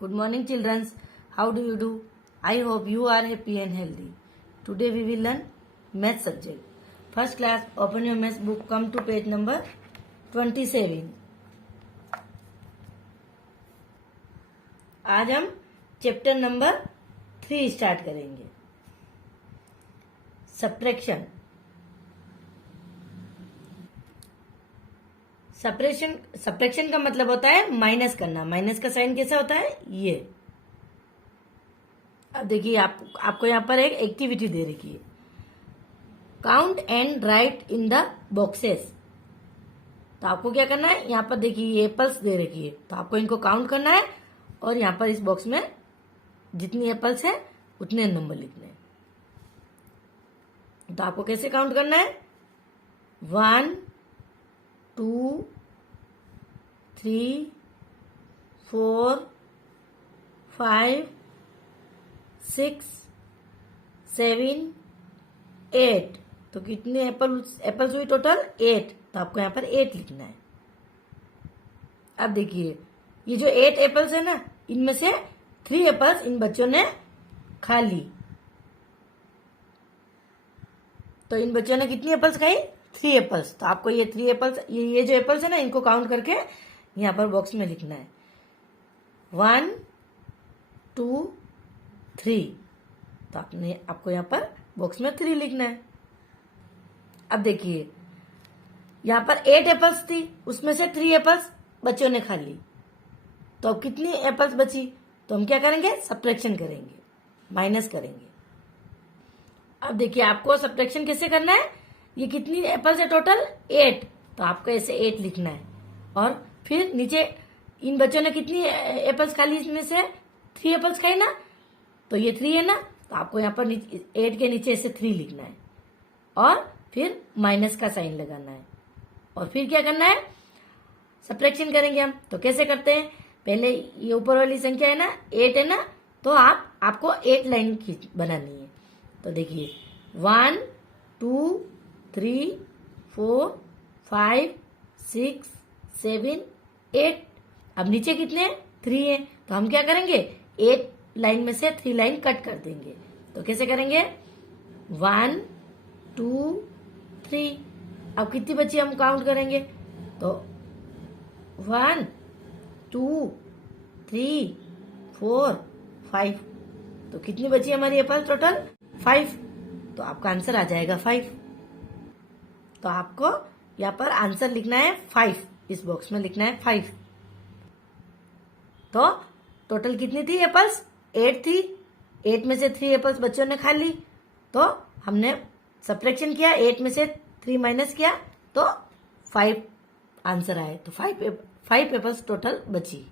Good morning, children. How do you do? I hope you are happy and healthy. Today we will learn math subject. First class, open your math book. Come to page number 27. आज हम chapter number 3 start करेंगे. Subtraction. Subtraction का मतलब होता है minus करना. Minus का sign कैसा होता है? ये. अब देखिए आपको यहाँ पर एक एक्टिविटी दे रखी है. Count and right in the boxes. तो आपको क्या करना है? यहाँ पर देखिए ये एप्पल्स दे रखी है, तो आपको इनको काउंट करना है और यहाँ पर इस बॉक्स में जितनी एप्पल्स है उतने नंबर लिखने हैं. तो आपको कैसे काउंट करना है? 1 2 3 4 5 6 7 8. तो कितने एप्पल्स हुई टोटल? 8. तो आपको यहाँ पर 8 लिखना है. अब देखिए ये जो 8 एप्पल्स है ना, इनमें से 3 एप्पल्स इन बच्चों ने खा ली. तो इन बच्चों ने कितनी एप्पल्स खाई? 3 एप्पल्स. तो आपको ये 3 एप्पल्स, ये जो एप्पल्स है ना, इनको काउंट करके यहाँ पर बॉक्स में लिखना है. 1 2 3. तो आपको यहाँ पर बॉक्स में 3 लिखना है. अब देखिए यहाँ पर 8 एप्पल्स थी, उसमें से 3 एप्पल्स बच्चों ने खा ली. तो अब कितनी एप्पल्स बची? तो हम क्या करेंगे? सब्ट्रैक्शन करेंगे, माइनस करेंगे. अब देखिए आपको सब्ट्रैक्शन कैसे करना है? ये कितनी एप्पल्स है टोटल? 8. तो आपको ऐसे 8 लिखना है. और फिर नीचे इन बच्चों ने कितनी एप्पल्स खा ली? इसमें से 3 एप्पल्स खाई ना, तो ये 3 है ना, तो आपको यहाँ पर 8 के नीचे ऐसे 3 लिखना है और फिर माइनस का साइन लगाना है. और फिर क्या करना है? सब्ट्रैक्शन करेंगे हम. तो कैसे करते हैं? पहले ये ऊपर वाली संख्या है ना, 8 है ना, तो आपको 8 लाइन बनानी है. तो देखिए 1 2 3 4 5 6 7 8. अब नीचे कितने हैं? 3 है. तो हम क्या करेंगे? 8 लाइन में से 3 लाइन कट कर देंगे. तो कैसे करेंगे? 1 2 3. अब कितनी बची हम काउंट करेंगे? तो 1 2 3 4 5. तो कितनी बची हमारी एप्पल? टोटल 5. तो आपका आंसर आ जाएगा 5. तो आपको यहाँ पर आंसर लिखना है 5. इस बॉक्स में लिखना है 5. तो टोटल कितनी थी एप्पल्स? 8 थी. 8 में से 3 एप्पल्स बच्चों ने खा ली. तो हमने सब्ट्रैक्शन किया, 8 में से 3 माइनस किया, तो 5 आंसर आए. तो 5 एप्पल्स टोटल बची.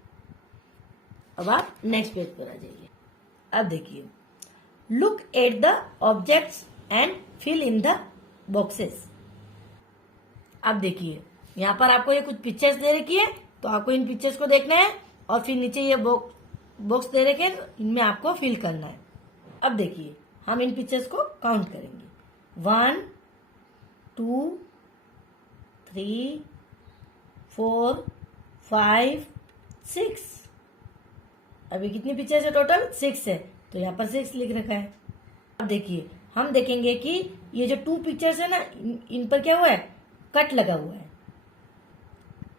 अब आप नेक्स्ट पेज पर आ जाइए. अब देखिए, look at the objects and fill in the boxes. अब देखिए यहाँ पर आपको ये कुछ पिक्चर्स दे रखी है, तो आपको इन पिक्चर्स को देखना है और फिर नीचे ये बॉक्स दे रखे हैं, इनमें आपको फिल करना है. अब देखिए हम इन पिक्चर्स को काउंट करेंगे. 1 2 3 4 5 6. अभी कितनी पिक्चर्स है टोटल? 6 है. तो यहाँ पर 6 लिख रखा है. अब देखिए हम देखेंगे कि ये जो 2 पिक्चर्स है ना, इन पर क्या हुआ है? कट लगा हुआ है.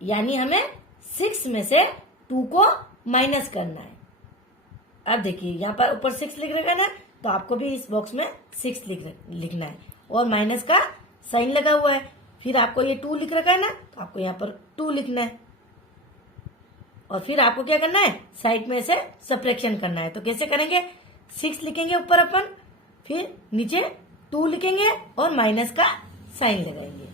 यानी हमें 6 में से 2 को माइनस करना है. अब देखिए यहाँ पर ऊपर 6 लिख रखा है ना, तो आपको भी इस बॉक्स में 6 लिखना है और माइनस का साइन लगा हुआ है. फिर आपको ये 2 लिख रखा है ना, तो आपको यहाँ पर 2 लिखना है. और फिर आपको क्या करना है? साइड में से सब्ट्रैक्शन करना है. तो कैसे करेंगे? 6 लिखेंगे ऊपर अपन, फिर नीचे 2 लिखेंगे और माइनस का साइन लगाएंगे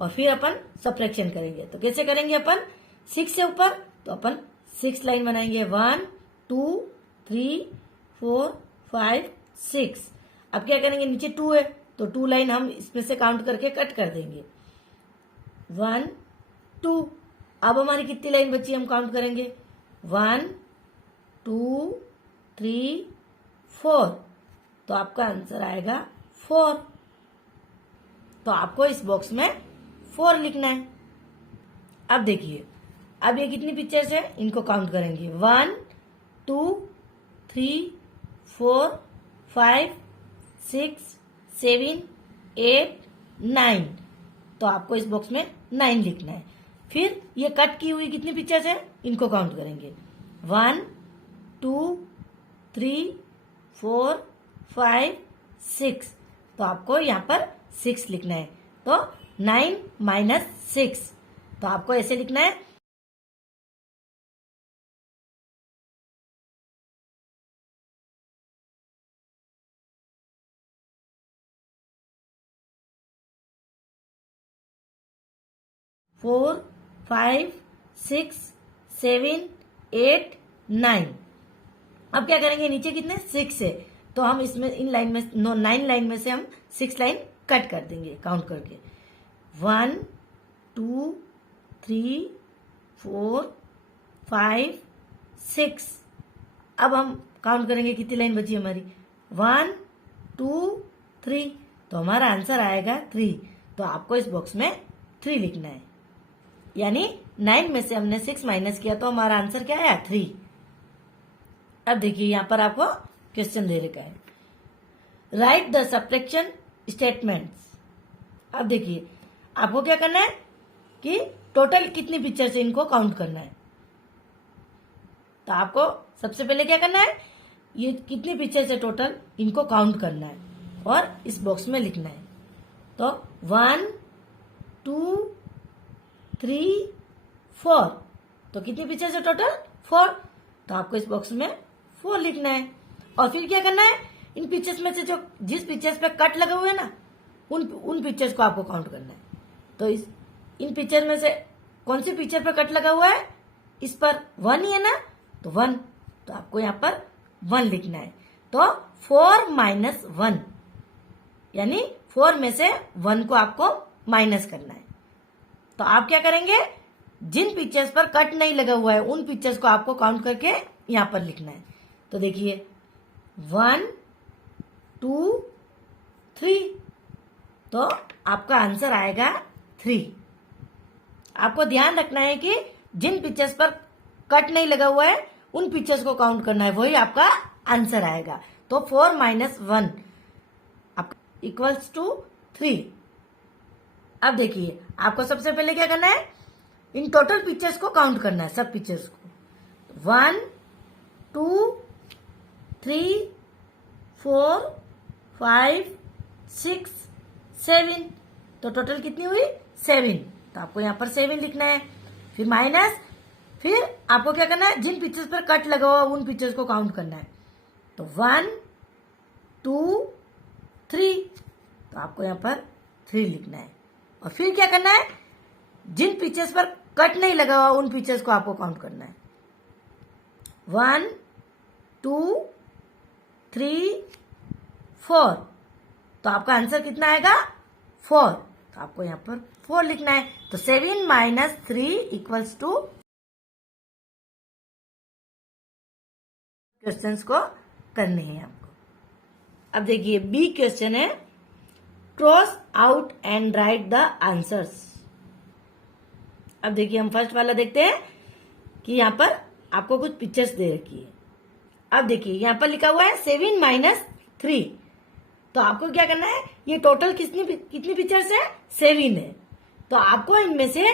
और फिर अपन सब्ट्रैक्शन करेंगे. तो कैसे करेंगे अपन? 6 से ऊपर तो अपन 6 लाइन बनाएंगे. 1 2 3 4 5 6. अब क्या करेंगे? नीचे 2 है, तो 2 लाइन हम इसमें से काउंट करके कट कर देंगे. 1 2. अब हमारी कितनी लाइन बची? हम काउंट करेंगे. 1 2 3 4. तो आपका आंसर आएगा 4. तो आपको इस बॉक्स में 4 लिखना है. अब देखिए अब ये कितनी पिक्चर्स है, इनको काउंट करेंगे. 1 2 3 4 5 6 7 8 9। तो आपको इस बॉक्स में 9 लिखना है। फिर ये कट की हुई कितनी पिक्चर्स है, इनको काउंट करेंगे। 1 2 3 4 5 6। तो आपको यहाँ पर 6 लिखना है। तो 9 माइनस 6, तो आपको ऐसे लिखना है 4 5 6 7 8 9। अब क्या करेंगे, नीचे कितने 6 है, तो हम इसमें इन लाइन में 9 लाइन में से हम 6 लाइन कट कर देंगे काउंट करके। 1 2 3 4 5 6। अब हम काउंट करेंगे कितनी लाइन बची हमारी, 1 2 3। तो हमारा आंसर आएगा 3। तो आपको इस बॉक्स में 3 लिखना है। यानी 9 में से हमने 6 माइनस किया तो हमारा आंसर क्या आया, 3। अब देखिए यहां पर आपको क्वेश्चन दे रखा है, राइट द सब्ट्रैक्शन स्टेटमेंट्स। अब देखिए आपको क्या करना है कि टोटल कितनी पिक्चर से इनको काउंट करना है। तो आपको सबसे पहले क्या करना है, ये कितनी पिक्चर से टोटल इनको काउंट करना है और इस बॉक्स में लिखना है। तो 1 2 3 4। तो कितनी पिक्चर से टोटल 4। तो आपको इस बॉक्स में 4 लिखना है। और फिर क्या करना है, इन पिक्चर्स में से जो जिस पिक्चर्स पे कट लगे हुए हैं ना, उन पिक्चर्स को आपको काउंट करना है। तो इन पिक्चर में से कौन सी पिक्चर पर कट लगा हुआ है, इस पर 1 ही है ना, तो 1। तो आपको यहाँ पर 1 लिखना है। तो 4 माइनस 1, यानी 4 में से 1 को आपको माइनस करना है। तो आप क्या करेंगे, जिन पिक्चर्स पर कट नहीं लगा हुआ है उन पिक्चर्स को आपको काउंट करके यहां पर लिखना है। तो देखिए 1 2 3। तो आपका आंसर आएगा 3। आपको ध्यान रखना है कि जिन पिक्चर्स पर कट नहीं लगा हुआ है उन पिक्चर्स को काउंट करना है, वही आपका आंसर आएगा। तो 4 माइनस 1 इक्वल्स टू 3। अब देखिए आपको सबसे पहले क्या करना है, इन टोटल पिक्चर्स को काउंट करना है, सब पिक्चर्स को। 1 2 3 4 5 6 7। तो टोटल कितनी हुई, 7। तो आपको यहाँ पर 7 लिखना है। फिर माइनस, फिर आपको क्या करना है, जिन पिक्चर्स पर कट लगा हुआ उन पिक्चर्स को काउंट करना है। तो 1 2 3। तो आपको यहाँ पर 3 लिखना है। और फिर क्या करना है, जिन पिक्चर्स पर कट नहीं लगा हुआ उन पिक्चर्स को आपको काउंट करना है। 1 2 3 4। तो आपका आंसर कितना आएगा, 4। तो आपको यहाँ पर 4 लिखना है। तो 7 माइनस 3 इक्वल्स टू, क्वेश्चंस को करने हैं आपको। अब देखिए बी क्वेश्चन है, cross out and right the answers. अब देखिए हम फर्स्ट वाला देखते हैं कि यहाँ पर आपको कुछ पिक्चर्स दे रखी है। अब देखिए यहाँ पर लिखा हुआ है 7 माइनस 3। तो आपको क्या करना है, ये टोटल कितनी पिक्चर्स है, 7 है। तो आपको इनमें से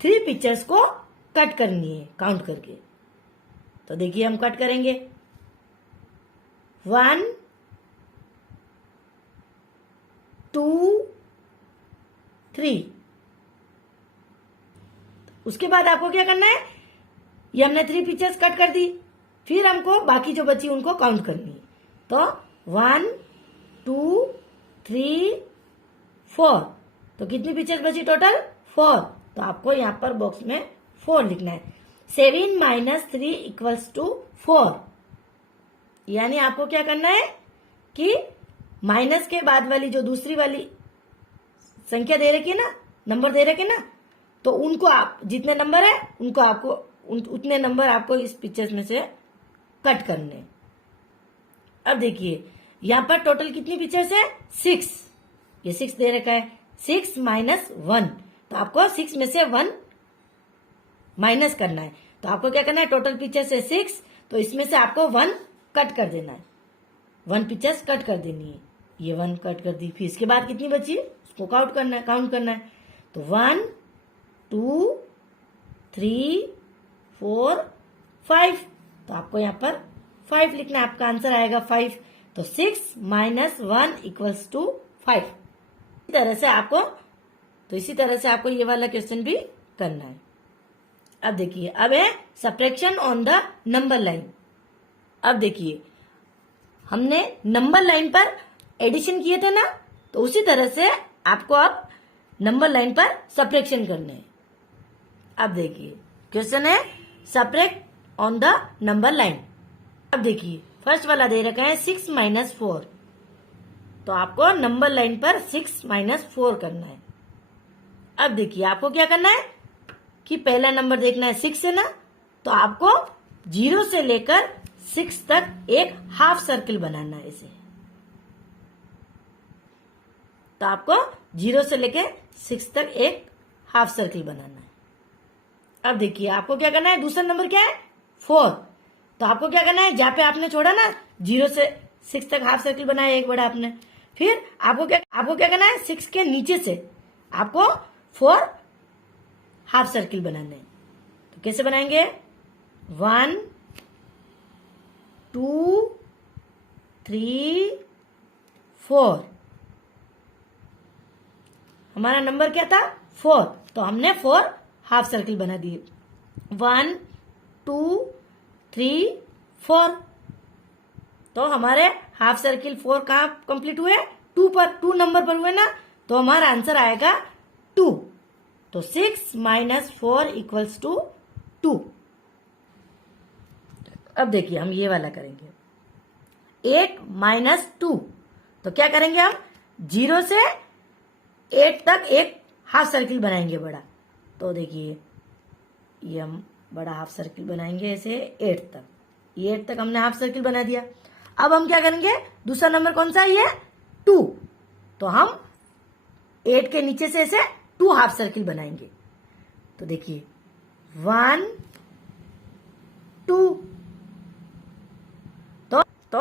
3 पिक्चर्स को कट करनी है काउंट करके। तो देखिए हम कट करेंगे। 1 2 3। उसके बाद आपको क्या करना है, ये हमने 3 पिक्चर्स कट कर दी, फिर हमको बाकी जो बची उनको काउंट करनी है। तो 1 2 3 4। तो कितनी पिक्चर्स बची टोटल, 4। तो आपको यहाँ पर बॉक्स में 4 लिखना है। 7 माइनस 3 इक्वल्स टू 4। यानी आपको क्या करना है कि माइनस के बाद वाली जो दूसरी वाली संख्या दे रखी है ना, नंबर दे रखे ना, तो उनको आप जितने नंबर है उनको आपको उतने नंबर आपको इस पिक्चर्स में से कट करने। अब देखिए यहाँ पर टोटल कितनी पिक्चर्स है, 6। ये 6 दे रखा है। 6 माइनस 1। तो आपको 6 में से 1 माइनस करना है। तो आपको क्या करना है, टोटल पिक्चर्स है 6, तो इसमें से आपको 1 कट कर देना है, 1 पिक्चर्स कट कर देनी है। ये 1 कट कर दी, फिर इसके बाद कितनी बची उसको काउंट करना है। तो 1 2 3 4 5, तो आपको यहाँ पर 5 लिखना है, आपका आंसर आएगा 5। तो 6 - 1 = 5। इसी तरह से आपको ये वाला क्वेश्चन भी करना है। अब देखिए, अब है subtraction on the number line. अब देखिए, हमने नंबर लाइन पर एडिशन किए थे ना, तो उसी तरह से आपको अब नंबर लाइन पर सब्ट्रैक्शन करने हैं। अब देखिए, क्वेश्चन है subtract on the number line. अब देखिए, फर्स्ट वाला दे रखा है 6 - 4, तो आपको नंबर लाइन पर 6 - 4 करना है। अब देखिए, आपको क्या करना है कि पहला नंबर देखना है 6 है ना, तो आपको 0 से लेकर 6 तक एक हाफ सर्किल बनाना है इसे। तो आपको 0 से लेकर 6 तक एक हाफ सर्किल बनाना है। अब देखिए, आपको क्या करना है, दूसरा नंबर क्या है 4, तो आपको क्या करना है, जहां पे आपने छोड़ा ना 0 से 6 तक हाफ सर्किल बनाया एक बड़ा आपने, फिर आपको क्या करना है, 6 के नीचे से आपको 4 हाफ सर्किल बनाने हैं। तो कैसे बनाएंगे, 1 2 3 4, हमारा नंबर क्या था 4, तो हमने 4 हाफ सर्किल बना दिए। 1 2 3 4, तो हमारे हाफ सर्किल 4 कहाँ कंप्लीट हुए, 2 नंबर पर हुए ना, तो हमारा आंसर आएगा 2। तो 6 - 4 = 2। अब देखिए, हम ये वाला करेंगे 8 - 2, तो क्या करेंगे हम 0 से 8 तक एक हाफ सर्किल बनाएंगे बड़ा। तो देखिए, ये हम बड़ा हाफ सर्किल बनाएंगे ऐसे 8 तक, ये 8 तक हमने हाफ सर्किल बना दिया। अब हम क्या करेंगे, दूसरा नंबर कौन सा है, ये 2, तो हम 8 के नीचे से ऐसे 2 हाफ सर्किल बनाएंगे। तो देखिए 1 2, तो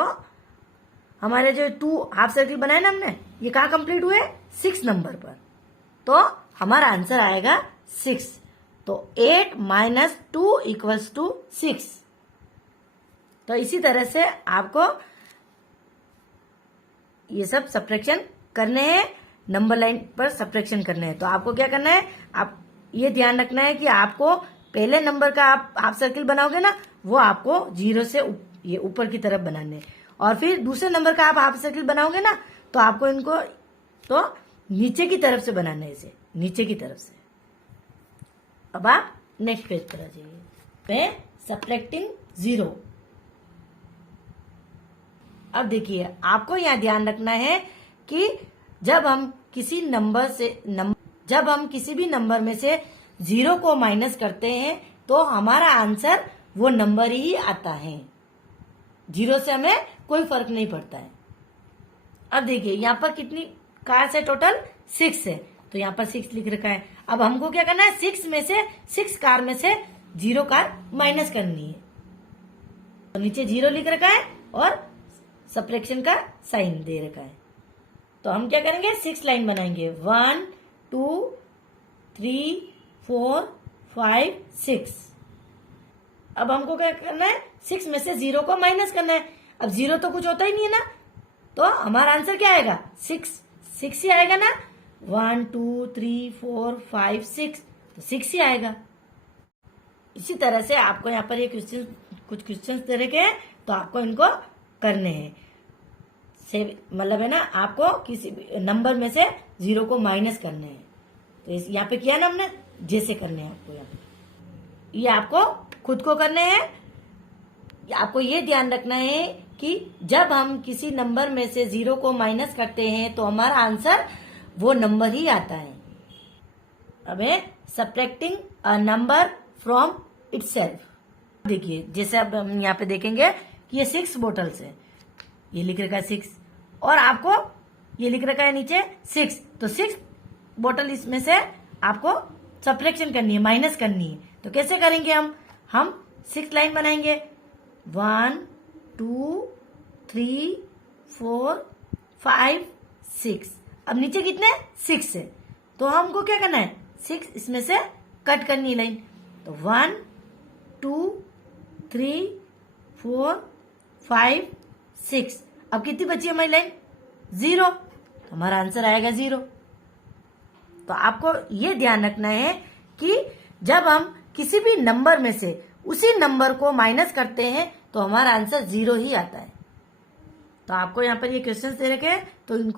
हमारे जो 2 हाफ सर्किल बनाए ना हमने, ये कहाँ कंप्लीट हुए, 6 नंबर पर, तो हमारा आंसर आएगा 6। तो 8 - 2 = 6। तो इसी तरह से आपको ये सब सब्ट्रैक्शन करने हैं, नंबर लाइन पर सब्ट्रैक्शन करने हैं। तो आपको क्या करना है, आप ये ध्यान रखना है कि आपको पहले नंबर का आप हाफ सर्किल बनाओगे ना, वो आपको 0 से ये ऊपर की तरफ बनाने हैं, और फिर दूसरे नंबर का आप हाफ सर्किल बनाओगे ना, तो आपको इनको तो नीचे की तरफ से बनाना है, इसे नीचे की तरफ से। अब आप नेक्स्ट पेज पर आ जाइए, सब्ट्रैक्टिंग 0। अब देखिए, आपको यहाँ ध्यान रखना है कि जब हम किसी भी नंबर में से 0 को माइनस करते हैं, तो हमारा आंसर वो नंबर ही आता है, 0 से हमें कोई फर्क नहीं पड़ता है। अब देखिए, यहाँ पर कितनी कार्स है, टोटल 6 है, तो यहाँ पर 6 लिख रखा है। अब हमको क्या करना है, 6 कार में से 0 कार माइनस करनी है। तो नीचे 0 लिख रखा है और सब्ट्रैक्शन का साइन दे रखा है। तो हम क्या करेंगे, 6 लाइन बनाएंगे, 1 2 3 4 5 6। अब हमको क्या करना है, 6 में से 0 को माइनस करना है। अब 0 तो कुछ होता ही नहीं है ना, तो हमारा आंसर क्या आएगा, 6 ही आएगा ना। 1 2 3 4 5 6, तो 6 ही आएगा। इसी तरह से आपको यहाँ पर ये कुछ क्वेश्चंस दे रखे हैं, तो आपको इनको करने हैं, मतलब है ना, आपको किसी नंबर में से 0 को माइनस करने हैं। तो यहाँ पे किया ना हमने, जैसे करने हैं आपको, यहाँ पे ये आपको खुद को करने हैं। आपको ये ध्यान रखना है कि जब हम किसी नंबर में से 0 को माइनस करते हैं, तो हमारा आंसर वो नंबर ही आता है। अब है subtracting a number from itself. देखिए, जैसे अब हम यहाँ पे देखेंगे कि ये 6 बोटल्स है, ये लिख रखा है 6, और आपको ये लिख रखा है नीचे 6, तो 6 बोतल इसमें से आपको सब्ट्रैक्शन करनी है, माइनस करनी है। तो कैसे करेंगे हम 6 लाइन बनाएंगे। 1 2 3 4 5 6। अब नीचे कितने 6 है, तो हमको क्या करना है 6 इसमें से कट करनी लाइन। तो 1 2 3 4 5 6। अब कितनी बची हमारी लाइन 0, तो हमारा आंसर आएगा 0। तो आपको ये ध्यान रखना है कि जब हम किसी भी नंबर में से उसी नंबर को माइनस करते हैं तो हमारा आंसर 0 ही आता है। तो आपको यहाँ पर ये क्वेश्चंस दे रखे हैं, तो इनको